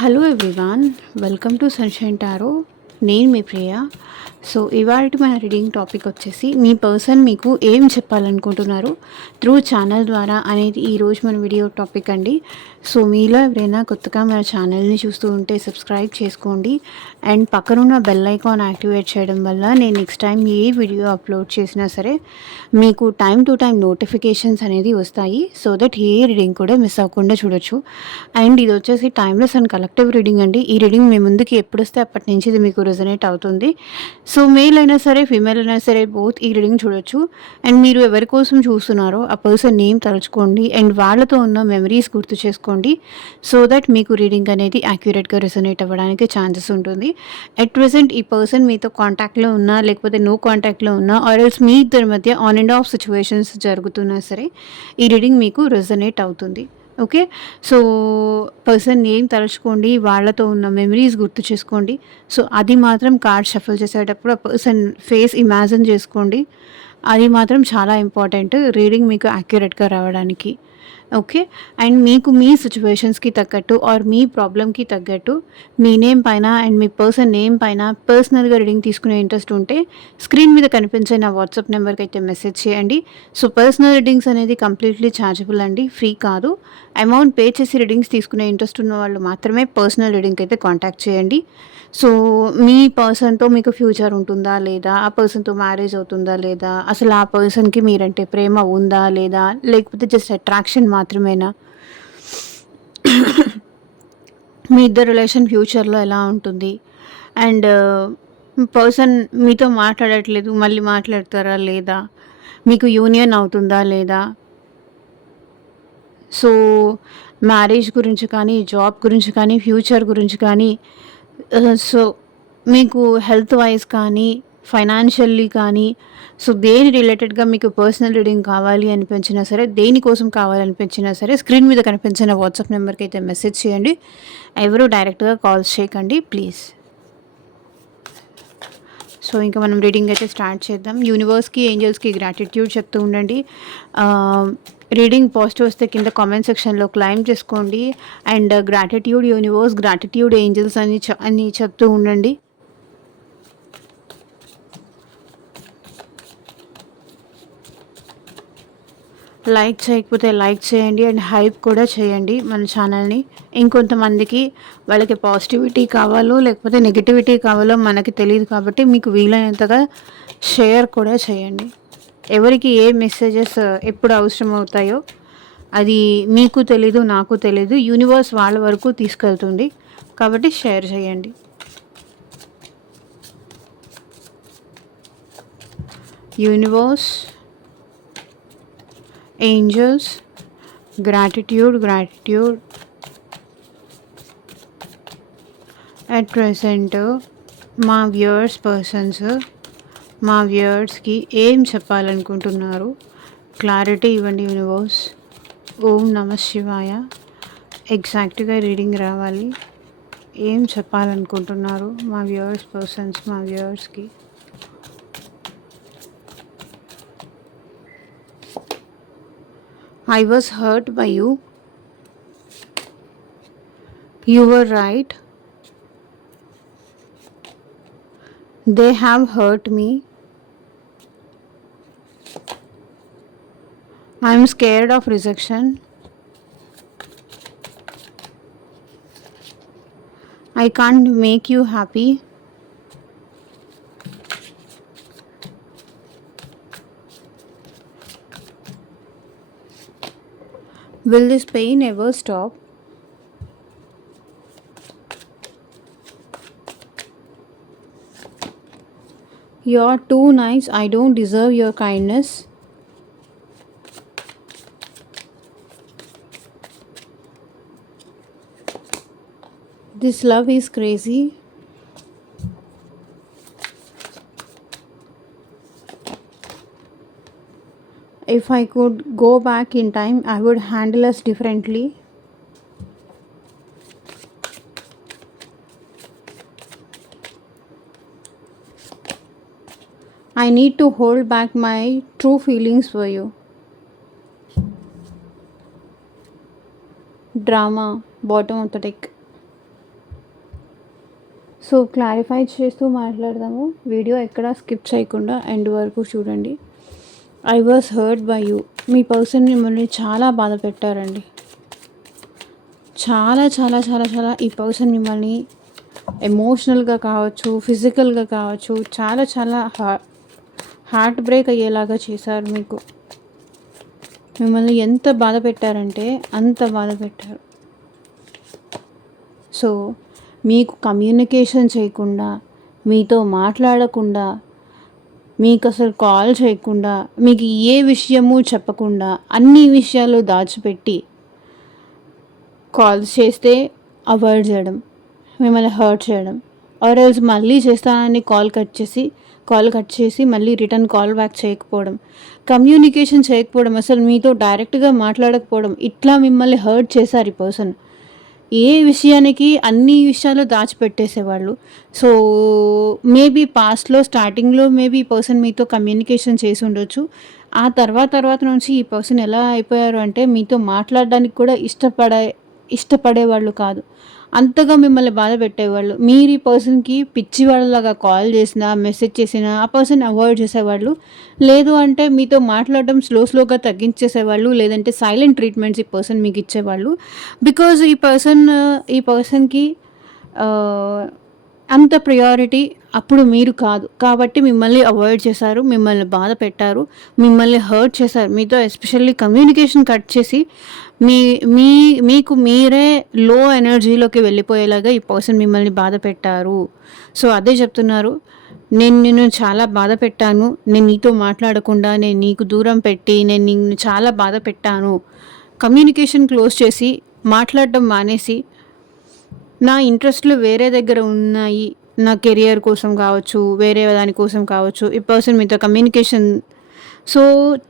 Hello everyone, welcome to sunshine tarot. నేను మీ ప్రియ. So ఇవాళ మన రీడింగ్ టాపిక్ వచ్చేసి మీ పర్సన్ మీకు ఏం చెప్పాలనుకుంటున్నారు త్రూ ఛానల్ ద్వారా అనేది ఈరోజు మన వీడియో టాపిక్ అండి. సో మీలో ఎవరైనా కొత్తగా మన ఛానల్ని చూస్తూ ఉంటే సబ్స్క్రైబ్ చేసుకోండి అండ్ పక్కనున్న బెల్ ఐకాన్ యాక్టివేట్ చేయడం వల్ల నేను నెక్స్ట్ టైం ఏ వీడియో అప్లోడ్ చేసినా సరే మీకు టైం టు టైం నోటిఫికేషన్స్ అనేది వస్తాయి. సో దట్ ఏ రీడింగ్ కూడా మిస్ అవ్వకుండా చూడొచ్చు. అండ్ ఇది వచ్చేసి టైమ్లెస్ అండ్ కలెక్టివ్ రీడింగ్ అండి. ఈ రీడింగ్ మీ ముందుకి ఎప్పుడు వస్తే అప్పటి నుంచి ఇది మీకు రెజనేట్ అవుతుంది. సో మేల్ అయినా సరే ఫీమేల్ అయినా సరే బోత్ ఈ రీడింగ్ చూడొచ్చు. అండ్ మీరు ఎవరి కోసం చూస్తున్నారో ఆ పర్సన్ నేమ్ తలుచుకోండి అండ్ వాళ్ళతో ఉన్న మెమరీస్ గుర్తు చేసుకోండి. సో దట్ మీకు రీడింగ్ అనేది యాక్యురేట్గా రెజనేట్ అవ్వడానికి ఛాన్సెస్ ఉంటుంది. అట్ ప్రెసెంట్ ఈ పర్సన్ మీతో కాంటాక్ట్లో ఉన్నా లేకపోతే నో కాంటాక్ట్లో ఉన్నా ఆర్ ఎల్స్ మీ ఇద్దరి మధ్య ఆన్ అండ్ ఆఫ్ సిచ్యువేషన్స్ జరుగుతున్నా సరే ఈ రీడింగ్ మీకు రెజనేట్ అవుతుంది. ఓకే, సో పర్సన్ నేమ్ తలుచుకోండి, వాళ్ళతో ఉన్న మెమరీస్ గుర్తు చేసుకోండి. సో అది మాత్రం కార్డ్ షఫల్ చేసేటప్పుడు ఆ పర్సన్ ఫేస్ ఇమాజిన్ చేసుకోండి. అది మాత్రం చాలా ఇంపార్టెంట్ రీడింగ్ మీకు యాక్యురేట్గా రావడానికి. ఓకే, అండ్ మీకు మీ సిచ్యువేషన్స్కి తగ్గట్టు ఆర్ మీ ప్రాబ్లమ్కి తగ్గట్టు మీ నేమ్ పైన అండ్ మీ పర్సన్ నేమ్ పైన పర్సనల్గా రీడింగ్ తీసుకునే ఇంట్రెస్ట్ ఉంటే స్క్రీన్ మీద కనిపించే నా వాట్సాప్ నెంబర్కి అయితే మెసేజ్ చేయండి. సో పర్సనల్ రీడింగ్స్ అనేది కంప్లీట్లీ ఛార్జబుల్ అండి, ఫ్రీ కాదు. అమౌంట్ పే చేసి రీడింగ్స్ తీసుకునే ఇంట్రెస్ట్ ఉన్న వాళ్ళు మాత్రమే పర్సనల్ రీడింగ్కి అయితే కాంటాక్ట్ చేయండి. సో మీ పర్సన్తో మీకు ఫ్యూచర్ ఉంటుందా లేదా, ఆ పర్సన్తో మ్యారేజ్ అవుతుందా లేదా, అసలు ఆ పర్సన్కి మీరంటే ప్రేమ ఉందా లేదా, లేకపోతే జస్ట్ అట్రాక్షన్ మాత్రమేనా, మీ ఇద్దరు రిలేషన్ ఫ్యూచర్లో ఎలా ఉంటుంది, అండ్ పర్సన్ మీతో మాట్లాడట్లేదు మళ్ళీ మాట్లాడతారా లేదా, మీకు యూనియన్ అవుతుందా లేదా, సో మ్యారేజ్ గురించి కానీ జాబ్ గురించి కానీ ఫ్యూచర్ గురించి కానీ, సో మీకు హెల్త్ వైజ్ కానీ ఫైనాన్షియల్లీ కానీ, సో దేని రిలేటెడ్గా మీకు పర్సనల్ రీడింగ్ కావాలి అనిపించినా సరే, దేనికోసం కావాలనిపించినా సరే స్క్రీన్ మీద కనిపించిన వాట్సాప్ నెంబర్కి అయితే మెసేజ్ చేయండి. ఎవరు డైరెక్ట్గా కాల్స్ చేయకండి ప్లీజ్. సో ఇంకా మనం రీడింగ్ అయితే స్టార్ట్ చేద్దాం. యూనివర్స్కి ఏంజల్స్కి గ్రాటిట్యూడ్ చెప్తూ ఉండండి. రీడింగ్ పాజిటివ్ వస్తే కింద కామెంట్ సెక్షన్లో క్లైమ్ చేసుకోండి and gratitude universe, gratitude angels అని చెప్తూ ఉండండి. లైక్ చేయకపోతే లైక్ చేయండి అండ్ హైప్ కూడా చేయండి మన ఛానల్ని. ఇంకొంతమందికి వాళ్ళకి పాజిటివిటీ కావాలో లేకపోతే నెగిటివిటీ కావాలో మనకి తెలియదు కాబట్టి మీకు వీలైనంతగా షేర్ కూడా చేయండి. ఎవరికి ఏ మెసేజెస్ ఎప్పుడు అవసరం అవుతాయో అది మీకు తెలీదు, నాకు తెలీదు, యూనివర్స్ వాళ్ళ వరకు తీసుకెళ్తుంది కాబట్టి షేర్ చేయండి. Universe, angels, gratitude at present మా వ్యూయర్స్కి ఏం చెప్పాలనుకుంటున్నారు క్లారిటీ ఇవ్వండి యూనివర్స్. ఓం నమ శివాయ. ఎగ్జాక్ట్గా రీడింగ్ రావాలి. ఏం చెప్పాలనుకుంటున్నారు మా వ్యూయర్స్కి. I was hurt by you. You were right. They have hurt me. I am scared of rejection. I can't make you happy. Will this pain ever stop? You're too nice. I don't deserve your kindness. This love is crazy. If I could go back in time, I would handle us differently. I need to hold back my true feelings for you. Drama, bottom of the deck. So clarify చేస్తూ మాట్లాడదాము. Video ఎక్కడ skip చేయకుండా end వరకు చూడండి. I was hurt by you. Me person మిమ్మల్ని చాలా బాధ పెట్టారండి. చాలా చాలా చాలా చాలా ఈ పర్సన్ మిమ్మల్ని ఎమోషనల్గా కావచ్చు, ఫిజికల్గా కావచ్చు, చాలా చాలా హార్ట్ బ్రేక్ అయ్యేలాగా చేశారు. మిమ్మల్ని ఎంత బాధ పెట్టారంటే అంత బాధ పెట్టారు. సో మీకు కమ్యూనికేషన్ చేయకుండా, మీతో మాట్లాడకుండా, మీకు అసలు కాల్ చేయకుండా, మీకు ఏ విషయము చెప్పకుండా, అన్ని విషయాలు దాచిపెట్టి కాల్స్ చేస్తే అవాయిడ్ చేయడం, మిమ్మల్ని హర్ట్ చేయడం, ఆర్ ఎల్స్ మళ్ళీ చేస్తానని కాల్ కట్ చేసి మళ్ళీ రిటర్న్ కాల్ బ్యాక్ చేయకపోవడం, కమ్యూనికేషన్ చేయకపోవడం, అసలు మీతో డైరెక్ట్గా మాట్లాడకపోవడం, ఇట్లా మిమ్మల్ని హర్ట్ చేశారు ఈ పర్సన్. ఏ విషయానికి అన్ని విషయాలు దాచిపెట్టేసేవాళ్ళు. సో మేబీ పాస్ట్లో స్టార్టింగ్లో మేబీ ఈ పర్సన్ మీతో కమ్యూనికేషన్ చేసి ఉండొచ్చు. ఆ తర్వాత నుంచి ఈ పర్సన్ ఎలా అయిపోయారు అంటే మీతో మాట్లాడడానికి కూడా ఇష్టపడేవాళ్ళు కాదు. అంతగా మిమ్మల్ని బాధ పెట్టేవాళ్ళు. మీరు ఈ పర్సన్కి పిచ్చి వాళ్ళలాగా కాల్ చేసినా, మెసేజ్ చేసినా ఆ పర్సన్ అవాయిడ్ చేసేవాళ్ళు. లేదు అంటే మీతో మాట్లాడడం స్లోగా తగ్గించేసేవాళ్ళు. లేదంటే సైలెంట్ ట్రీట్మెంట్స్ ఈ పర్సన్ మీకు ఇచ్చేవాళ్ళు. బికాజ్ ఈ పర్సన్కి అంత ప్రయారిటీ అప్పుడు మీరు కాదు. కాబట్టి మిమ్మల్ని అవాయిడ్ చేశారు, మిమ్మల్ని బాధ పెట్టారు, మిమ్మల్ని హర్ట్ చేశారు. మీతో ఎస్పెషల్లీ కమ్యూనికేషన్ కట్ చేసి మీకు మీరే లో ఎనర్జీలోకి వెళ్ళిపోయేలాగా ఈ పర్సన్ మిమ్మల్ని బాధ పెట్టారు. సో అదే చెప్తున్నారు, నేను నిన్ను చాలా బాధ పెట్టాను, నేను నీతో మాట్లాడకుండా నేను నీకు దూరం పెట్టి నేను నిన్ను చాలా బాధ పెట్టాను. కమ్యూనికేషన్ క్లోజ్ చేసి మాట్లాడడం మానేసి నా ఇంట్రెస్ట్లు వేరే దగ్గర ఉన్నాయి, నా కెరియర్ కోసం కావచ్చు, వేరే దానికోసం కావచ్చు, ఈ పర్సన్ మీతో కమ్యూనికేషన్ సో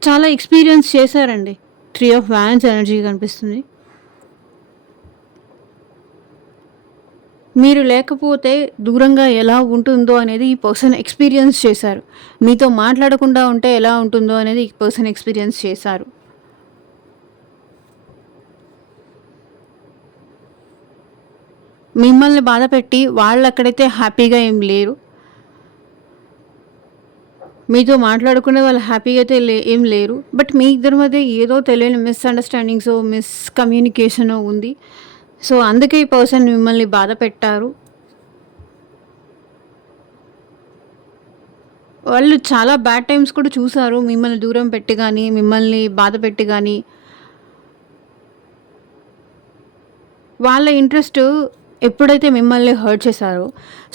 చాలా ఎక్స్పీరియన్స్ చేశారండి. 3 ఆఫ్ వ్యాన్స్ ఎనర్జీ కనిపిస్తుంది. మీరు లేకపోతే దూరంగా ఎలా ఉంటుందో అనేది ఈ పర్సన్ ఎక్స్పీరియన్స్ చేశారు. మీతో మాట్లాడకుండా ఉంటే ఎలా ఉంటుందో అనేది ఈ పర్సన్ ఎక్స్పీరియన్స్ చేశారు. మిమ్మల్ని బాధ పెట్టి వాళ్ళు అక్కడైతే హ్యాపీగా ఏం లేరు. మీతో మాట్లాడుకునే వాళ్ళు హ్యాపీగా అయితే ఏం లేరు. బట్ మీ ఇద్దరి మధ్య ఏదో తెలియని మిస్అండర్స్టాండింగ్స్, మిస్కమ్యూనికేషన్ ఉంది. సో అందుకే ఈ పర్సన్ మిమ్మల్ని బాధ పెట్టారు. వాళ్ళు చాలా బ్యాడ్ టైమ్స్ కూడా చూసారు, మిమ్మల్ని దూరం పెట్టి కానీ, మిమ్మల్ని బాధ పెట్టి కానీ. వాళ్ళ ఇంట్రెస్ట్ ఎప్పుడైతే మిమ్మల్ని హర్ట్ చేశారో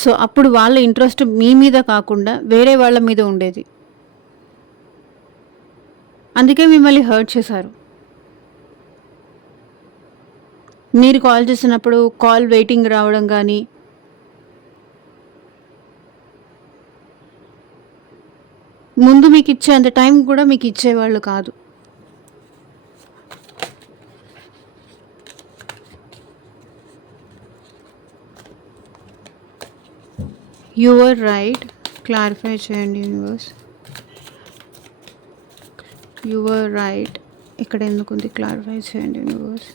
సో అప్పుడు వాళ్ళ ఇంట్రెస్ట్ మీ మీద కాకుండా వేరే వాళ్ళ మీద ఉండేది. అందుకే మిమ్మల్ని హర్ట్ చేశారు. మీరు కాల్ చేసినప్పుడు కాల్ వెయిటింగ్ రావడం కానీ, ముందు మీకు ఇచ్చేంత టైం కూడా మీకు ఇచ్చేవాళ్ళు కాదు. You are right. క్లారిఫై చేయండి యూనివర్స్. You are right. ఇక్కడ ఎందుకుంది? క్లారిఫై చేయండి యూనివర్స్.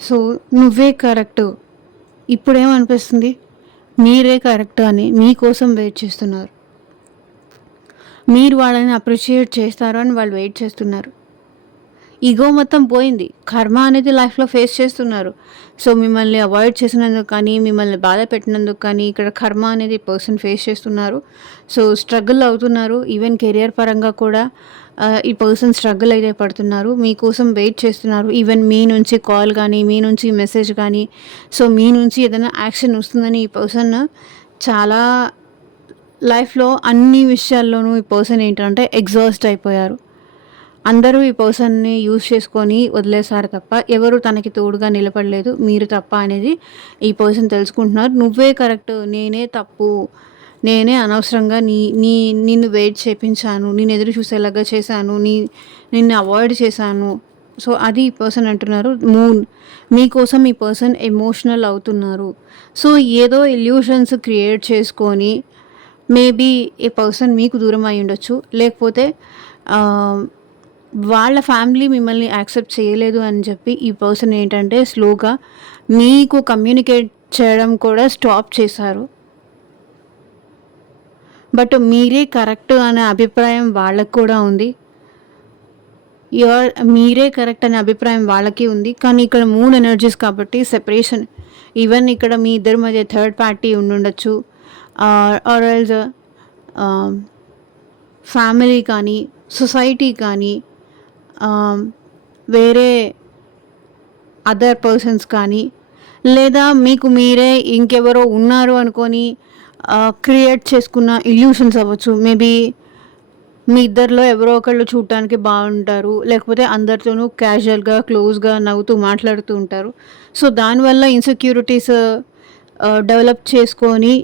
సో నువ్వే కరెక్ట్. ఇప్పుడేమనిపిస్తుంది? మీరే కరెక్ట్ అని మీకోసం వెయిట్ చేస్తున్నారు. మీరు వాళ్ళని అప్రిషియేట్ చేస్తారు అని వాళ్ళు వెయిట్ చేస్తున్నారు. ఈగో మొత్తం పోయింది. కర్మ అనేది లైఫ్లో ఫేస్ చేస్తున్నారు. సో మిమ్మల్ని అవాయిడ్ చేసినందుకు కానీ, మిమ్మల్ని బాధ పెట్టినందుకు కానీ ఇక్కడ కర్మ అనేది పర్సన్ ఫేస్ చేస్తున్నారు. సో స్ట్రగుల్ అవుతున్నారు. ఈవెన్ కెరియర్ పరంగా కూడా ఈ పర్సన్ స్ట్రగుల్ అయితే పడుతున్నారు. మీకోసం వెయిట్ చేస్తున్నారు. ఈవెన్ మీ నుంచి కాల్ కానీ, మీ నుంచి మెసేజ్ కానీ, సో మీ నుంచి ఏదైనా యాక్షన్ వస్తుందని ఈ పర్సన్ చాలా లైఫ్లో అన్ని విషయాల్లోనూ ఈ పర్సన్ ఏంటంటే ఎగ్జాస్ట్ అయిపోయారు. అందరూ ఈ పర్సన్ని యూజ్ చేసుకొని వదిలేశారు తప్ప ఎవరు తనకి తోడుగా నిలబడలేదు, మీరు తప్ప అనేది ఈ పర్సన్ తెలుసుకుంటున్నారు. నువ్వే కరెక్ట్, నేనే తప్పు, నేనే అనవసరంగా నిన్ను వెయిట్ చేయించాను, నేను ఎదురు చూసేలాగా చేశాను, నిన్ను అవాయిడ్ చేశాను. సో అది ఈ పర్సన్ అంటున్నారు. మూన్ మీకోసం ఈ పర్సన్ ఎమోషనల్ అవుతున్నారు. సో ఏదో ఇల్యూషన్స్ క్రియేట్ చేసుకొని మేబీ ఈ పర్సన్ మీకు దూరం అయి ఉండొచ్చు. లేకపోతే వాళ్ళ ఫ్యామిలీ మిమ్మల్ని యాక్సెప్ట్ చేయలేదు అని చెప్పి ఈ పర్సన్ ఏంటంటే స్లోగా మీకు కమ్యూనికేట్ చేయడం కూడా స్టాప్ చేశారు. బట్ మీరే కరెక్ట్ అనే అభిప్రాయం వాళ్ళకి కూడా ఉంది. మీరే కరెక్ట్ అనే అభిప్రాయం వాళ్ళకి ఉంది. కానీ ఇక్కడ 3 ఎనర్జీస్ కాబట్టి సెపరేషన్. ఈవెన్ ఇక్కడ మీ ఇద్దరి మధ్య థర్డ్ పార్టీ ఉండుండొచ్చు. ఆర్ ఎల్స్ ఫ్యామిలీ కానీ, సొసైటీ కానీ, వేరే అదర్ పర్సన్స్ కానీ, లేదా మీకు మీరే ఇంకెవరో ఉన్నారు అనుకొని క్రియేట్ చేసుకున్న ఇల్యూషన్స్ అవ్వచ్చు. మేబీ మీ ఇద్దరిలో ఎవరో ఒకళ్ళు చూడటానికి బాగుంటారు, లేకపోతే అందరితోనూ క్యాజువల్గా క్లోజ్గా నవ్వుతూ మాట్లాడుతూ ఉంటారు. సో దానివల్ల ఇన్సెక్యూరిటీస్ డెవలప్ చేసుకొని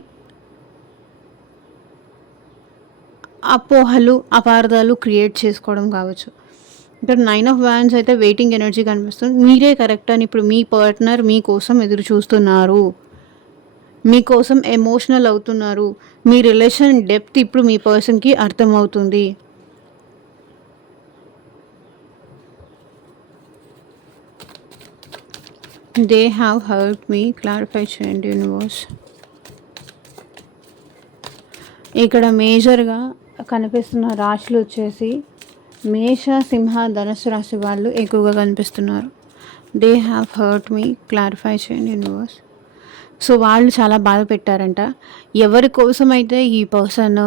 అపోహలు అపార్థాలు క్రియేట్ చేసుకోవడం కావచ్చు. ఇక్కడ 9 ఆఫ్ వ్యాండ్స్ అయితే వెయిటింగ్ ఎనర్జీ కనిపిస్తుంది. మీరే కరెక్ట్ అని ఇప్పుడు మీ పార్ట్నర్ మీకోసం ఎదురు చూస్తున్నారు, మీకోసం ఎమోషనల్ అవుతున్నారు. మీ రిలేషన్ డెప్త్ ఇప్పుడు మీ పర్సన్కి అర్థమవుతుంది. They have hurt me. Clarify చేయండి యూనివర్స్. ఇక్కడ మేజర్గా కనిపిస్తున్న రాశులు వచ్చేసి మేష, సింహ, ధనుసు రాశి వాళ్ళు ఎక్కువగా కనిపిస్తున్నారు. They have hurt me. Clarify చేయండి యూనివర్స్. సో వాళ్ళు చాలా బాధ పెట్టారంట. ఎవరి కోసమైతే ఈ person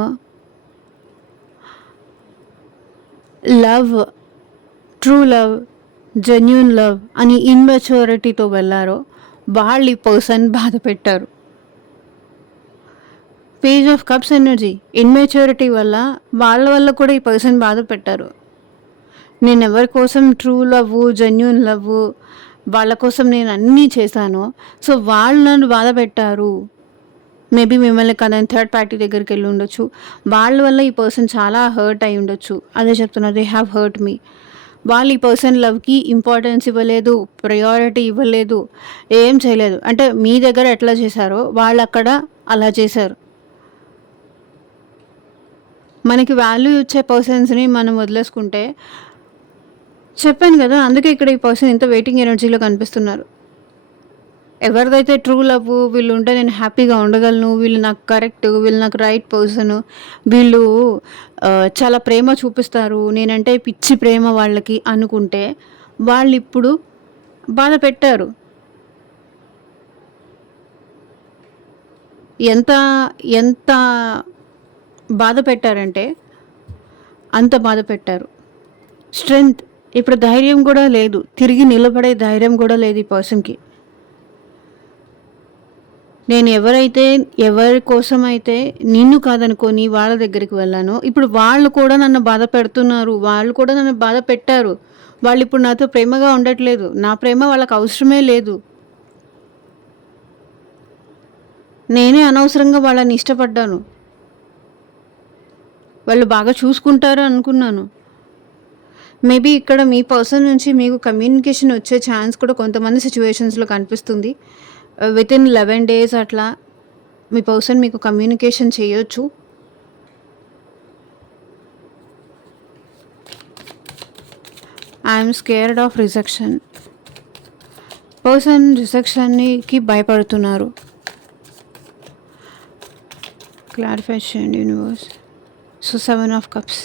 love, true love, genuine love అని ఇన్మెచ్యూరిటీతో వెళ్ళారో వాళ్ళు ఈ పర్సన్ బాధ పెట్టారు. Page of cups energy immaturity వల్ల వాళ్ళ వల్ల కూడా ఈ పర్సన్ బాధ పెట్టారు. నేను ఎవరి కోసం ట్రూ లవ్, జెన్యూన్ లవ్, వాళ్ళ కోసం నేను అన్నీ చేశాను, సో వాళ్ళు నన్ను బాధ పెట్టారు. మేబీ మిమ్మల్ని కదని థర్డ్ పార్టీ దగ్గరికి వెళ్ళి ఉండొచ్చు. వాళ్ళ వల్ల ఈ పర్సన్ చాలా హర్ట్ అయి ఉండొచ్చు. అదే చెప్తున్నారు, దే హ్యావ్ హర్ట్ మీ. వాళ్ళు ఈ పర్సన్ లవ్కి ఇంపార్టెన్స్ ఇవ్వలేదు, ప్రయారిటీ ఇవ్వలేదు, ఏం చేయలేదు. అంటే మీ దగ్గర ఎట్లా చేశారో వాళ్ళు అక్కడ అలా చేశారు. మనకి వాల్యూ ఇచ్చే పర్సన్స్ని మనం వదిలేసుకుంటే, చెప్పాను కదా, అందుకే ఇక్కడ ఈ పర్సన్ ఇంత వెయిటింగ్ ఎనర్జీలో కనిపిస్తున్నారు. ఎవరిదైతే ట్రూ లవ్, వీళ్ళు ఉంటే నేను హ్యాపీగా ఉండగలను, వీళ్ళు నాకు కరెక్ట్, వీళ్ళు నాకు రైట్ పర్సన్, వీళ్ళు చాలా ప్రేమ చూపిస్తారు, నేనంటే పిచ్చి ప్రేమ వాళ్ళకి అనుకుంటే వాళ్ళు ఇప్పుడు బాధ పెట్టారు. ఎంత ఎంత బాధ పెట్టారంటే అంత బాధ పెట్టారు. స్ట్రెంగ్త్, ఇప్పుడు ధైర్యం కూడా లేదు, తిరిగి నిలబడే ధైర్యం కూడా లేదు ఈ పర్సన్కి. నేను ఎవరి కోసమైతే నిన్ను కాదనుకొని వాళ్ళ దగ్గరికి వెళ్ళానో ఇప్పుడు వాళ్ళు కూడా నన్ను బాధ పెడుతున్నారు, వాళ్ళు కూడా నన్ను బాధ పెట్టారు. వాళ్ళు ఇప్పుడు నాతో ప్రేమగా ఉండట్లేదు, నా ప్రేమ వాళ్ళకి అవసరమే లేదు, నేనే అనవసరంగా వాళ్ళని ఇష్టపడ్డాను, వాళ్ళు బాగా చూసుకుంటారు అనుకున్నాను. మేబీ ఇక్కడ మీ పర్సన్ నుంచి మీకు కమ్యూనికేషన్ వచ్చే ఛాన్స్ కూడా కొంతమంది సిచ్యువేషన్స్లో కనిపిస్తుంది. వితిన్ 11 days అట్లా మీ పర్సన్ మీకు కమ్యూనికేషన్ చేయొచ్చు. I'm scared of rejection. Person రిజెక్షన్కి భయపడుతున్నారు. క్లారిఫై చేయండి యూనివర్స్. సో 7 of cups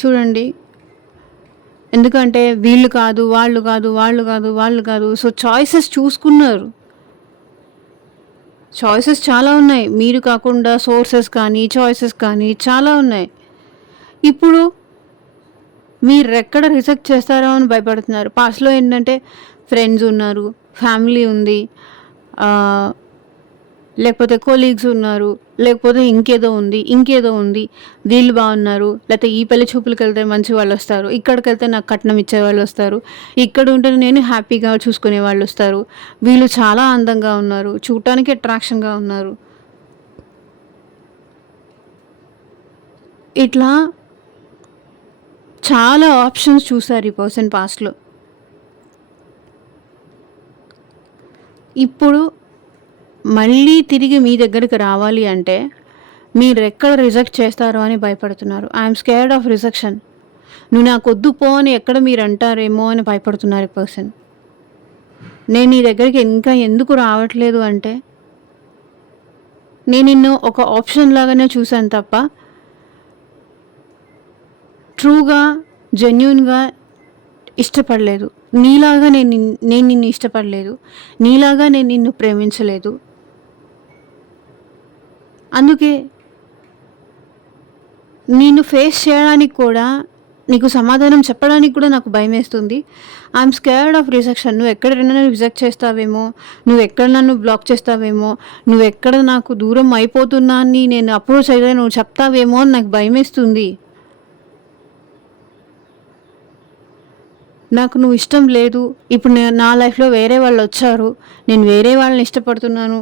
చూడండి, ఎందుకంటే వీళ్ళు కాదు, వాళ్ళు కాదు, వాళ్ళు కాదు, వాళ్ళు కాదు. సో చాయిసెస్ చూసుకున్నారు, చాయిసెస్ చాలా ఉన్నాయి. మీరు కాకుండా సోర్సెస్ కానీ చాయిసెస్ కానీ చాలా ఉన్నాయి. ఇప్పుడు మీరు ఎక్కడ రిజెక్ట్ చేస్తారో అని భయపడుతున్నారు. పాస్ట్లో ఏంటంటే ఫ్రెండ్స్ ఉన్నారు, ఫ్యామిలీ ఉంది, లేకపోతే కొలీగ్స్ ఉన్నారు, లేకపోతే ఇంకేదో ఉంది, వీళ్ళు బాగున్నారు, లేకపోతే ఈ పెళ్లి చూపులకు వెళ్తే మంచి వాళ్ళు వస్తారు, ఇక్కడికి వెళ్తే నాకు కట్నం ఇచ్చే వాళ్ళు వస్తారు, ఇక్కడ ఉంటే నేను హ్యాపీగా చూసుకునే వాళ్ళు వస్తారు, వీళ్ళు చాలా అందంగా ఉన్నారు, చూడటానికి అట్రాక్షన్గా ఉన్నారు. ఇట్లా చాలా ఆప్షన్స్ చూసారు ఈ పర్సన్ పాస్ట్లో. ఇప్పుడు మళ్ళీ తిరిగి మీ దగ్గరికి రావాలి అంటే మీరు ఎక్కడ రిజెక్ట్ చేస్తారో అని భయపడుతున్నారు. I'm scared of rejection. నువ్వు నాకు వద్దు పో అని ఎక్కడ మీరు అంటారేమో అని భయపడుతున్నారు ఈ పర్సన్. నేను నీ దగ్గరికి ఇంకా ఎందుకు రావట్లేదు అంటే, నేను నిన్ను ఒక ఆప్షన్ లాగానే చూశాను తప్ప ట్రూగా, జెన్యూన్గా ఇష్టపడలేదు. నీలాగా నేను నిన్ను ఇష్టపడలేదు. నీలాగా నేను నిన్ను ప్రేమించలేదు. అందుకే నిన్ను ఫేస్ చేయడానికి కూడా, నీకు సమాధానం చెప్పడానికి కూడా నాకు భయమేస్తుంది. I'm scared of rejection. నువ్వు ఎక్కడైనా నన్ను రిజెక్ట్ చేస్తావేమో, నువ్వు ఎక్కడ నన్ను బ్లాక్ చేస్తావేమో, నువ్వు ఎక్కడ నాకు దూరం అయిపోతున్నా అని నేను అప్రోచ్ అయితే నువ్వు చెప్తావేమో అని నాకు భయమేస్తుంది. నాకు నువ్వు ఇష్టం లేదు. ఇప్పుడు నా లైఫ్లో వేరే వాళ్ళు వచ్చారు. నేను వేరే వాళ్ళని ఇష్టపడుతున్నాను.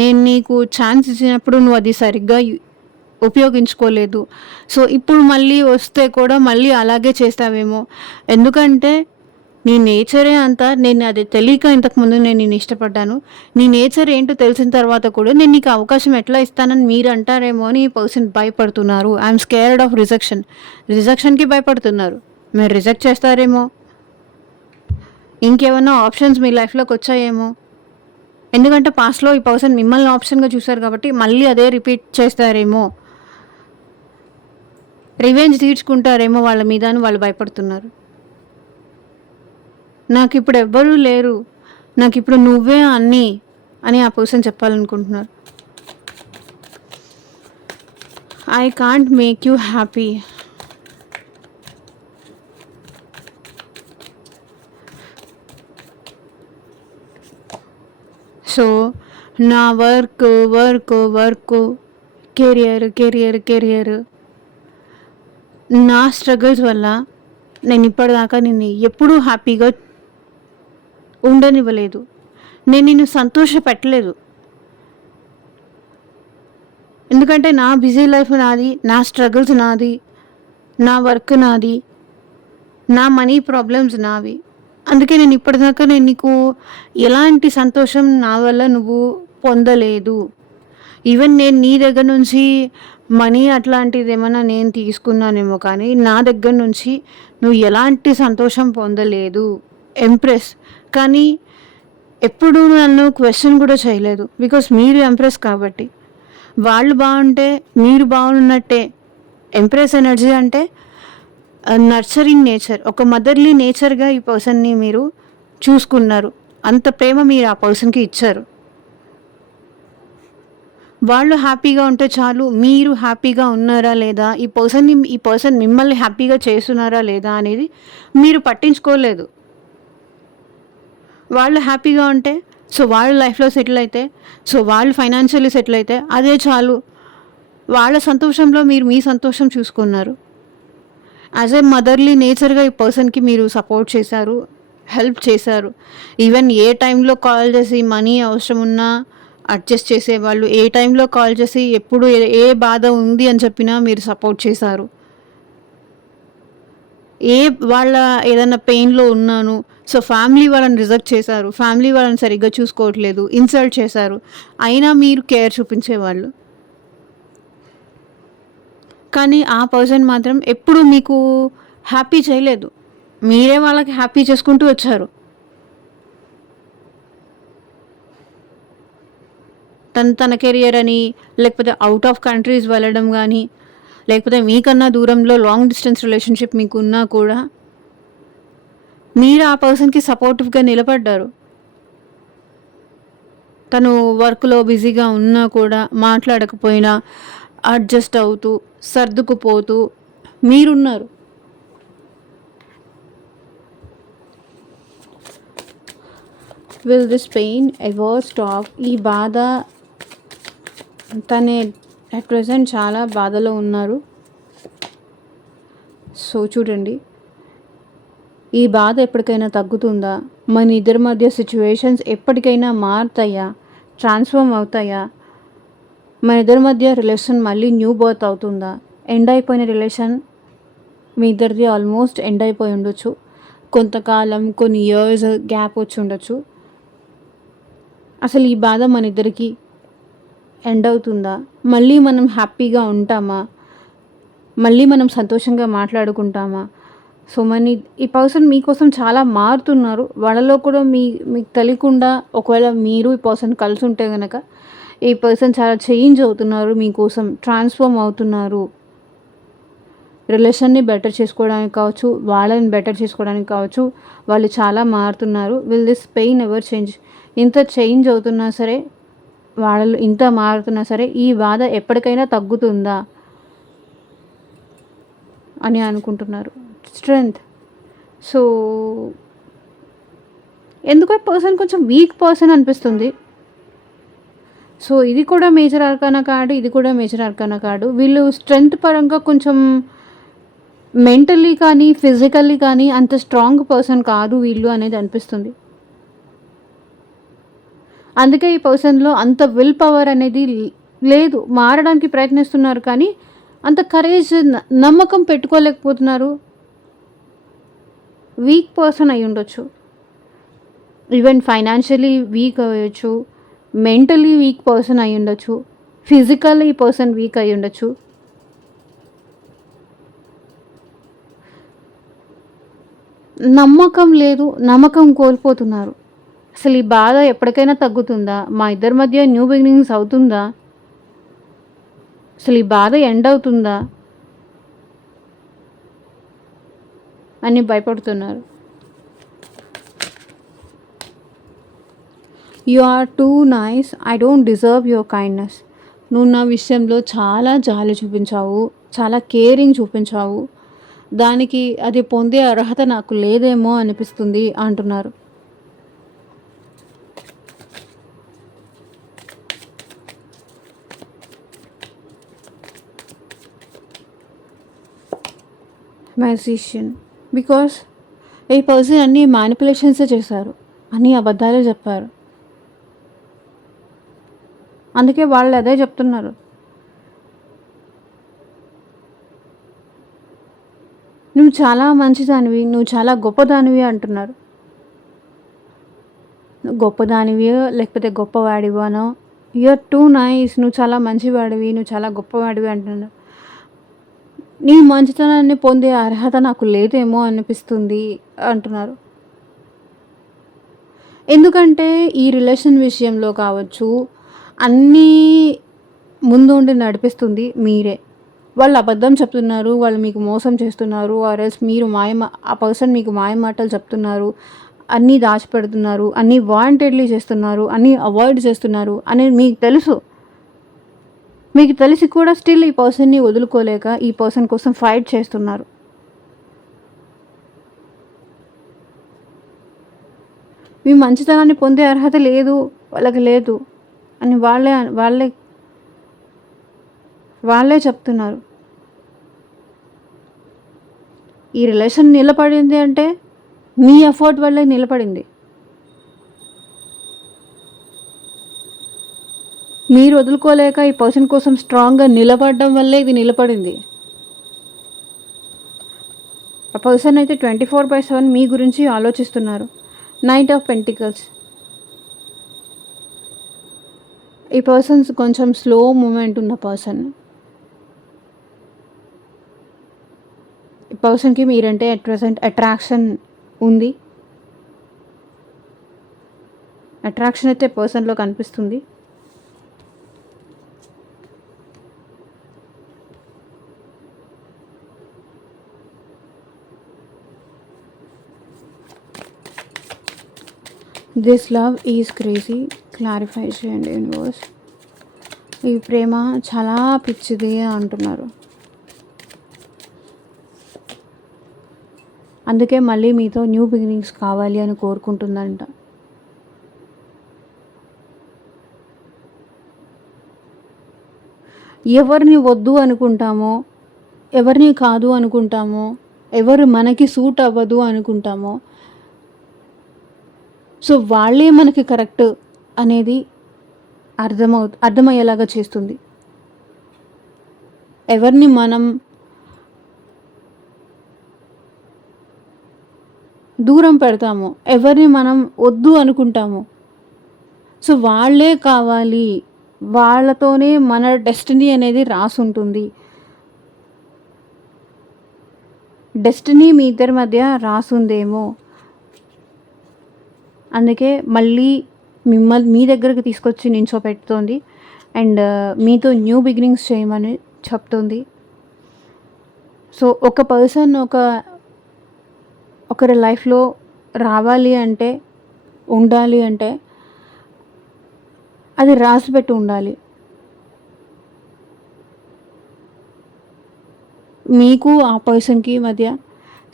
నేను నీకు ఛాన్స్ ఇచ్చినప్పుడు నువ్వు అది సరిగ్గా ఉపయోగించుకోలేదు. సో ఇప్పుడు మళ్ళీ వస్తే కూడా మళ్ళీ అలాగే చేస్తావేమో. ఎందుకంటే నీ నేచరే అంతా. నేను అది తెలియక ఇంతకుముందు నేను నిన్ను ఇష్టపడ్డాను. నీ నేచర్ ఏంటో తెలిసిన తర్వాత కూడా నేను నీకు అవకాశం ఎట్లా ఇస్తానని మీరు అంటారేమో అని ఈ పర్సన్ భయపడుతున్నారు. ఐఎమ్ స్కేర్డ్ ఆఫ్ రిజెక్షన్కి భయపడుతున్నారు. మీరు రిజెక్ట్ చేస్తారేమో, ఇంకేమైనా ఆప్షన్స్ మీ లైఫ్లోకి వచ్చాయేమో. ఎందుకంటే పాస్ట్లో ఈ పర్సన్ మిమ్మల్ని ఆప్షన్గా చూశారు కాబట్టి మళ్ళీ అదే రిపీట్ చేస్తారేమో, రివెంజ్ తీర్చుకుంటారేమో వాళ్ళ మీద అని వాళ్ళు భయపడుతున్నారు. నాకు ఇప్పుడు ఎవ్వరూ లేరు, నాకు ఇప్పుడు నువ్వే అన్నీ అని ఆ పర్సన్ చెప్పాలనుకుంటున్నారు. I can't make you happy. So నా వర్క్, కెరియర్, నా స్ట్రగుల్స్ వల్ల నేను ఇప్పటిదాకా నిన్ను ఎప్పుడూ హ్యాపీగా ఉండనివ్వలేదు. నేను నిన్ను సంతోషపెట్టలేదు. ఎందుకంటే నా బిజీ లైఫ్ నాది, నా స్ట్రగుల్స్ నాది, నా వర్క్ నాది, నా మనీ ప్రాబ్లమ్స్ నావి. అందుకే నేను ఇప్పటిదాకా నీకు ఎలాంటి సంతోషం నా వల్ల నువ్వు పొందలేదు. ఈవెన్ నేను నీ దగ్గర నుంచి మనీ అట్లాంటిది ఏమైనా నేను తీసుకున్నానేమో, కానీ నా దగ్గర నుంచి నువ్వు ఎలాంటి సంతోషం పొందలేదు. ఎంప్రెస్, కానీ ఎప్పుడు నన్ను క్వశ్చన్ కూడా చేయలేదు. బికాస్ మీరు ఎంప్రెస్ కాబట్టి. వాళ్ళు బాగుంటే మీరు బాగున్నట్టే. ఎంప్రెస్ ఎనర్జీ అంటే నర్చరింగ్ నేచర్, ఒక మదర్లీ నేచర్గా ఈ పర్సన్ని మీరు చూసుకున్నారు. అంత ప్రేమ మీరు ఆ పర్సన్కి ఇచ్చారు. వాళ్ళు హ్యాపీగా ఉంటే చాలు. మీరు హ్యాపీగా ఉన్నారా లేదా, ఈ పర్సన్ మిమ్మల్ని హ్యాపీగా చేస్తున్నారా లేదా అనేది మీరు పట్టించుకోలేదు. వాళ్ళు హ్యాపీగా ఉంటే, సో వాళ్ళు లైఫ్లో సెటిల్ అయితే, సో వాళ్ళు ఫైనాన్షియల్లీ సెటిల్ అయితే అదే చాలు. వాళ్ళ సంతోషంలో మీరు మీ సంతోషం చూసుకున్నారు. యాజ్ ఏ మదర్లీ నేచర్గా ఈ పర్సన్కి మీరు సపోర్ట్ చేశారు, హెల్ప్ చేశారు. ఈవెన్ ఏ టైంలో కాల్ చేసి మనీ అవసరం ఉన్నా అడ్జస్ట్ చేసేవాళ్ళు. ఏ టైంలో కాల్ చేసి ఎప్పుడు ఏ బాధ ఉంది అని చెప్పినా మీరు సపోర్ట్ చేశారు. వాళ్ళ ఏదైనా పెయిన్లో ఉన్నాను, సో ఫ్యామిలీ వాళ్ళని రిజెక్ట్ చేశారు, ఫ్యామిలీ వాళ్ళని సరిగ్గా చూసుకోవట్లేదు, ఇన్సల్ట్ చేశారు, అయినా మీరు కేర్ చూపించేవాళ్ళు. కానీ ఆ పర్సన్ మాత్రం ఎప్పుడు మీకు హ్యాపీ చేయలేదు. మీరే వాళ్ళకి హ్యాపీ చేసుకుంటూ వచ్చారు. తన కెరియర్ అని, లేకపోతే అవుట్ ఆఫ్ కంట్రీస్ వెళ్ళడం కానీ, లేకపోతే మీకన్నా దూరంలో లాంగ్ డిస్టెన్స్ రిలేషన్షిప్ మీకున్నా కూడా మీరు ఆ పర్సన్కి సపోర్టివ్గా నిలబడ్డారు. తను వర్క్లో బిజీగా ఉన్నా కూడా, మాట్లాడకపోయినా అడ్జస్ట్ అవుతూ సర్దుకుపోతూ మీరున్నారు. Will this pain ever stop? ఈ బాధ, తనే అట్ ప్రెజెంట్ చాలా బాధలో ఉన్నారు. సో చూడండి, ఈ బాధ ఎప్పటికైనా తగ్గుతుందా? మన ఇద్దరి మధ్య సిచ్యువేషన్స్ ఎప్పటికైనా మారుతాయా, ట్రాన్స్ఫార్మ్ అవుతాయా? మన ఇద్దరి మధ్య రిలేషన్ మళ్ళీ న్యూ బర్త్ అవుతుందా? ఎండ్ అయిపోయిన రిలేషన్ మీ ఇద్దరిది ఆల్మోస్ట్ ఎండ్ అయిపోయి ఉండొచ్చు. కొంతకాలం, కొన్ని ఇయర్స్ గ్యాప్ వచ్చి ఉండొచ్చు. అసలు ఈ బాధ మన ఇద్దరికి ఎండ్ అవుతుందా? మళ్ళీ మనం హ్యాపీగా ఉంటామా? మళ్ళీ మనం సంతోషంగా మాట్లాడుకుంటామా? సో మనీ ఈ పర్సన్ మీకోసం చాలా మారుతున్నారు. వాళ్ళలో కూడా మీకు తెలియకుండా ఒకవేళ మీరు ఈ పర్సన్ కలిసి ఉంటే గనక ఈ పర్సన్ చాలా చేంజ్ అవుతున్నారు. మీకోసం ట్రాన్స్‌ఫార్మ్ అవుతున్నారు. రిలేషన్‌ని బెటర్ చేసుకోవడానికి కావచ్చు, వాళ్ళని బెటర్ చేసుకోవడానికి కావచ్చు, వాళ్ళు చాలా మారుతున్నారు. Will this pain ever change? ఇంత చేంజ్ అవుతున్నా సరే, వాళ్ళు ఇంత మారుతున్నా సరే, ఈ బాధ ఎప్పటికైనా తగ్గుతుందా అని అనుకుంటున్నారు. స్ట్రెంగ్త్. సో, ఎందుకో ఈ పర్సన్ కొంచెం వీక్ పర్సన్ అనిపిస్తుంది. సో, ఇది కూడా మేజర్ అర్కానా కార్డ్, ఇది కూడా మేజర్ అర్కానా కార్డు. వీళ్ళు స్ట్రెంగ్త్ పరంగా కొంచెం మెంటల్లీ కానీ, ఫిజికల్లీ కానీ అంత స్ట్రాంగ్ పర్సన్ కాదు వీళ్ళు అనేది అనిపిస్తుంది. అందుకే ఈ పర్సన్‌లో అంత విల్ పవర్ అనేది లేదు. మారడానికి ప్రయత్నిస్తున్నారు కానీ, అంత కరేజ్ నమ్మకం పెట్టుకోలేకపోతున్నారు. వీక్ పర్సన్ అయ్యుండొచ్చు. ఈవెన్ ఫైనాన్షియల్లీ వీక్ అవ్వచ్చు, మెంటల్లీ వీక్ పర్సన్ అయ్యుండొచ్చు, ఫిజికల్లీ పర్సన్ వీక్ అయ్యుండొచ్చు. నమ్మకం లేదు. నమ్మకం కోల్పోతున్నారు. అసలు ఈ బాధ ఎప్పటికైనా తగ్గుతుందా? మా ఇద్దరి మధ్య న్యూ బిగినింగ్స్ అవుతుందా? అసలు ఈ బాధ ఎండ్ అవుతుందా? అని భయపడుతున్నారు. You are too nice. I don't deserve your kindness. నువ్వు నా విషయంలో చాలా జాలి చూపించావు, చాలా కేరింగ్ చూపించావు. దానికి అది పొందే అర్హత నాకు లేదేమో అనిపిస్తుంది అంటున్నారు. మ్యాజిషియన్. బికాస్ ఈ పర్సన్ అన్ని మ్యానిపులేషన్సే చేశారు, అన్ని అబద్ధాలే చెప్పారు. అందుకే వాళ్ళు అదే చెప్తున్నారు. నువ్వు చాలా మంచిదానివి, నువ్వు చాలా గొప్పదానివి అంటున్నారు. గొప్పదానివియో లేకపోతే గొప్పవాడివానో, యూఆర్ టూ నైస్. నువ్వు చాలా మంచివాడివి, నువ్వు చాలా గొప్పవాడివి అంటున్నారు. నీ మంచితనాన్ని పొందే అర్హత నాకు లేదేమో అనిపిస్తుంది అంటున్నారు. ఎందుకంటే ఈ రిలేషన్ విషయంలో కావచ్చు, అన్నీ ముందుండి నడిపిస్తుంది మీరే. వాళ్ళు అబద్ధం చెప్తున్నారు, వాళ్ళు మీకు మోసం చేస్తున్నారు, ఆర్ ఎల్స్ మీరు ఆ పర్సన్ మీకు మాయమాటలు చెప్తున్నారు, అన్నీ దాచిపెడుతున్నారు, అన్నీ వాంటెడ్లీ చేస్తున్నారు, అన్నీ అవాయిడ్ చేస్తున్నారు అనేది మీకు తెలుసు. మీకు తెలిసి కూడా స్టిల్ ఈ పర్సన్ని వదులుకోలేక ఈ పర్సన్ కోసం ఫైట్ చేస్తున్నారు. మీ మంచితనాన్ని పొందే అర్హత లేదు, వాళ్ళకి లేదు అని వాళ్ళే చెప్తున్నారు. ఈ రిలేషన్ నిలబడింది అంటే మీ ఎఫర్ట్ వల్లే నిలబడింది. మీరు వదులుకోలేక ఈ పర్సన్ కోసం స్ట్రాంగ్గా నిలబడడం వల్లే ఇది నిలబడింది. ఆ పర్సన్ అయితే 24/7 మీ గురించి ఆలోచిస్తున్నారు. Night of pentacles. ఈ పర్సన్స్ కొంచెం స్లో మూమెంట్ ఉన్న పర్సన్. ఈ పర్సన్కి మీరంటే అట్ ప్రెసెంట్ అట్రాక్షన్ ఉంది. అట్రాక్షన్ అయితే పర్సన్లో కనిపిస్తుంది. This love is crazy. Clarify చేయండి యూనివర్స్. ఈ ప్రేమ చాలా పిచ్చిది అంటున్నారు. అందుకే మళ్ళీ మీతో న్యూ బిగినింగ్స్ కావాలి అని కోరుకుంటుందంట. ఎవరిని వద్దు అనుకుంటామో, ఎవరిని కాదు అనుకుంటామో, ఎవరు మనకి సూట్ అవ్వదు అనుకుంటామో, సో వాళ్ళే మనకి కరెక్ట్ అనేది అర్థమయ్యేలాగా చేస్తుంది. ఎవరిని మనం దూరం పెడతామో, ఎవరిని మనం వద్దు అనుకుంటామో, సో వాళ్ళే కావాలి, వాళ్ళతోనే మన డెస్టినీ అనేది రాసుంటుంది. డెస్టినీ మీ ఇద్దరి మధ్య రాసుందేమో, అందుకే మళ్ళీ మిమ్మల్ని మీ దగ్గరికి తీసుకొచ్చి నించోపెడుతోంది అండ్ మీతో న్యూ బిగినింగ్స్ చేయమని చెప్తుంది. సో ఒక పర్సన్ ఒకరి లైఫ్లో రావాలి అంటే, ఉండాలి అంటే అది రాసిపెట్టి ఉండాలి. మీకు ఆ పర్సన్కి మధ్య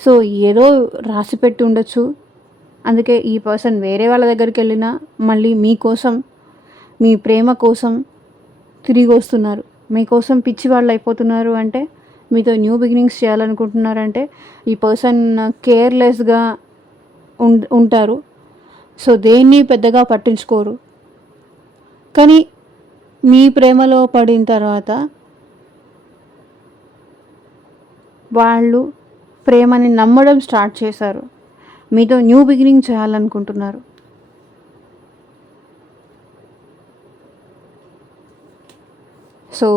సో ఏదో రాసిపెట్టి ఉండొచ్చు. అందుకే ఈ పర్సన్ వేరే వాళ్ళ దగ్గరికి వెళ్ళినా మళ్ళీ మీకోసం, మీ ప్రేమ కోసం తిరిగి వస్తున్నారు. మీకోసం పిచ్చి వాళ్ళు అయిపోతున్నారు అంటే, మీతో న్యూ బిగినింగ్స్ చేయాలనుకుంటున్నారంటే ఈ పర్సన్ కేర్లెస్గా ఉంటారు. సో దేన్ని పెద్దగా పట్టించుకోరు. కానీ మీ ప్రేమలో పడిన తర్వాత వాళ్ళు ప్రేమని నమ్మడం స్టార్ట్ చేశారు. మీతో న్యూ బిగినింగ్ చేయాలనుకుంటున్నారు. సో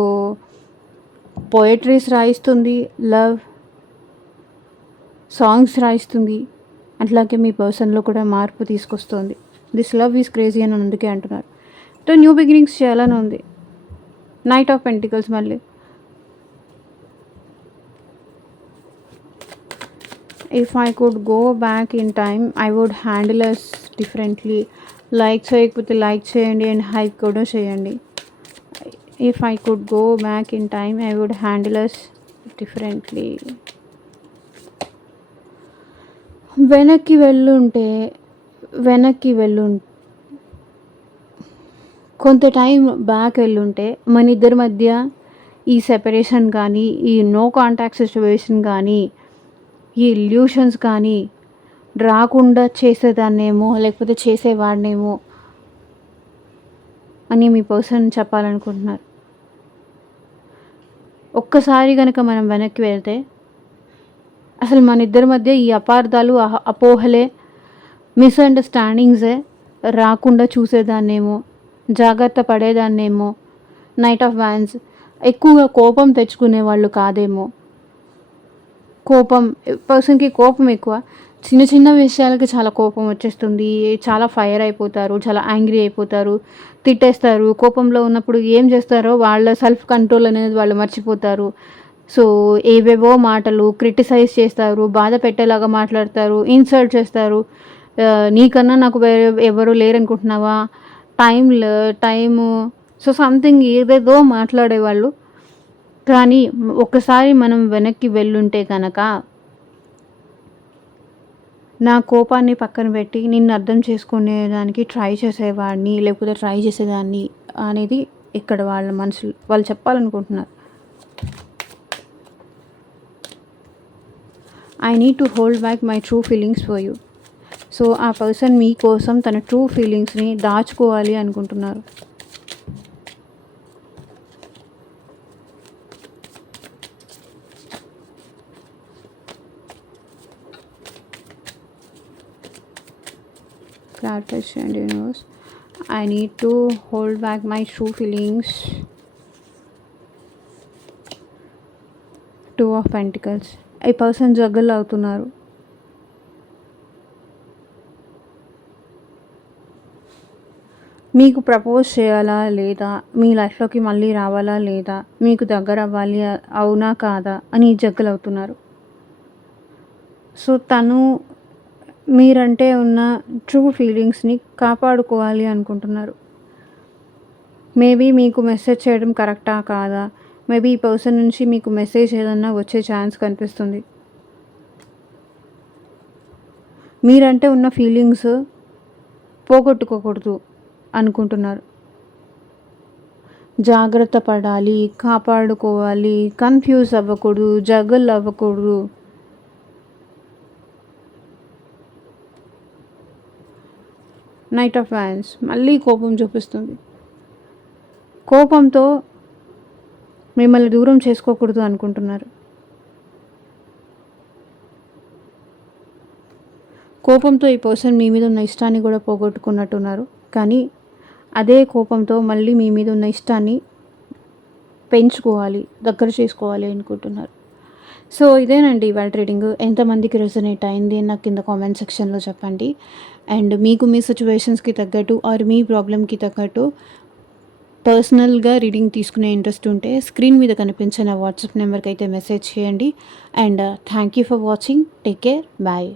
పోయట్రీస్ రాయిస్తుంది, లవ్ సాంగ్స్ రాయిస్తుంది. అట్లాగే మీ పర్సన్లో కూడా మార్పు తీసుకొస్తుంది. దిస్ లవ్ ఈజ్ క్రేజీ అని అందుకే అంటున్నారు. సో న్యూ బిగినింగ్స్ చేయాలని ఉంది. నైట్ ఆఫ్ పెంటికల్స్ మళ్ళీ. If I could go back in time I would handle us differently. Like చేయకపోతే లైక్ చేయండి అండ్ హైప్ కూడా చేయండి. If I could go back in time I would handle us differently. వెనక్కి వెళ్ళుంటే కొంత time back వెళ్ళుంటే మన ఇద్దరి మధ్య ఈ సెపరేషన్ కానీ, ఈ నో కాంటాక్ట్ సిచ్యువేషన్ కానీ, ఈ ఇల్యూషన్స్ కానీ రాకుండా చేసేదాన్నేమో, లేకపోతే చేసేవాడినేమో అని మీ పర్సన్ చెప్పాలనుకుంటున్నారు. ఒక్కసారి కనుక మనం వెనక్కి వెళ్తే అసలు మన ఇద్దరి మధ్య ఈ అపార్థాలు, అపోహలే, మిస్అండర్స్టాండింగ్సే రాకుండా చూసేదాన్నేమో, జాగ్రత్త పడేదాన్నేమో. Knight of wands. ఎక్కువగా కోపం తెచ్చుకునే వాళ్ళు కాదేమో. పర్సన్కి కోపం ఎక్కువ. చిన్న చిన్న విషయాలకి చాలా కోపం వచ్చేస్తుంది. చాలా ఫైర్ అయిపోతారు, చాలా యాంగ్రీ అయిపోతారు, తిట్టేస్తారు. కోపంలో ఉన్నప్పుడు ఏం చేస్తారో వాళ్ళ సెల్ఫ్ కంట్రోల్ అనేది వాళ్ళు మర్చిపోతారు. సో ఏవేవో మాటలు క్రిటిసైజ్ చేస్తారు, బాధ పెట్టేలాగా మాట్లాడతారు, ఇన్సల్ట్ చేస్తారు. నీకన్నా నాకు ఎవరు లేరనుకుంటున్నావా, టైము సో సంథింగ్ ఏదేదో మాట్లాడేవాళ్ళు. కానీ ఒకసారి మనం వెనక్కి వెళ్ళుంటే కనుక నా కోపాన్ని పక్కన పెట్టి నిన్ను అర్థం చేసుకునేదానికి ట్రై చేసేవాడిని, లేకపోతే ట్రై చేసేదాన్ని అనేది ఇక్కడ వాళ్ళ మనసులు వాళ్ళు చెప్పాలనుకుంటున్నారు. I need to hold back my true feelings for you. So ఆ పర్సన్ మీకోసం తన ట్రూ ఫీలింగ్స్ని దాచుకోవాలి అనుకుంటున్నారు. Clarification and universe. I need to hold back my true feelings. Two of Pentacles. ఈ పర్సన్ జగ్గల్ అవుతున్నారు. మీకు ప్రపోజ్ చేయాలా లేదా, మీ లైఫ్లోకి మళ్ళీ రావాలా లేదా, మీకు దగ్గర అవ్వాలి అవునా కాదా అని జగ్గల్ అవుతున్నారు. సో తను మీరంటే ఉన్న ట్రూ ఫీలింగ్స్ని కాపాడుకోవాలి అనుకుంటున్నారు. మేబీ మీకు మెసేజ్ చేయడం కరెక్టా కాదా, మేబీ ఈ పర్సన్ నుంచి మీకు మెసేజ్ ఏదన్నా వచ్చే ఛాన్స్ కనిపిస్తుంది. మీరంటే ఉన్న ఫీలింగ్స్ పోగొట్టుకోకూడదు అనుకుంటున్నారు. జాగ్రత్త పడాలి, కాపాడుకోవాలి, కన్ఫ్యూజ్ అవ్వకూడదు, జగల్ అవ్వకూడదు. నైట్ ఆఫ్ వ్యాన్స్ మళ్ళీ కోపం చూపిస్తుంది. కోపంతో మిమ్మల్ని దూరం చేసుకోకూడదు అనుకుంటున్నారు. కోపంతో ఈ పర్సన్ మీ మీద ఉన్న ఇష్టాన్ని కూడా పోగొట్టుకున్నట్టున్నారు. కానీ అదే కోపంతో మళ్ళీ మీ మీద ఉన్న ఇష్టాన్ని పెంచుకోవాలి, దగ్గర చేసుకోవాలి అనుకుంటున్నారు. సో ఇదేనండి ఇవాళ రీడింగ్. ఎంతమందికి రెజొనేట్ అయింది నాకు కింద కామెంట్ సెక్షన్లో చెప్పండి. అండ్ మీకు మీ సిచ్యువేషన్స్కి తగ్గట్టు ఆర్ మీ ప్రాబ్లమ్కి తగ్గట్టు పర్సనల్గా రీడింగ్ తీసుకునే ఇంట్రెస్ట్ ఉంటే స్క్రీన్ మీద కనిపించిన వాట్సాప్ నెంబర్కి అయితే మెసేజ్ చేయండి. And thank you for watching. Take care. Bye.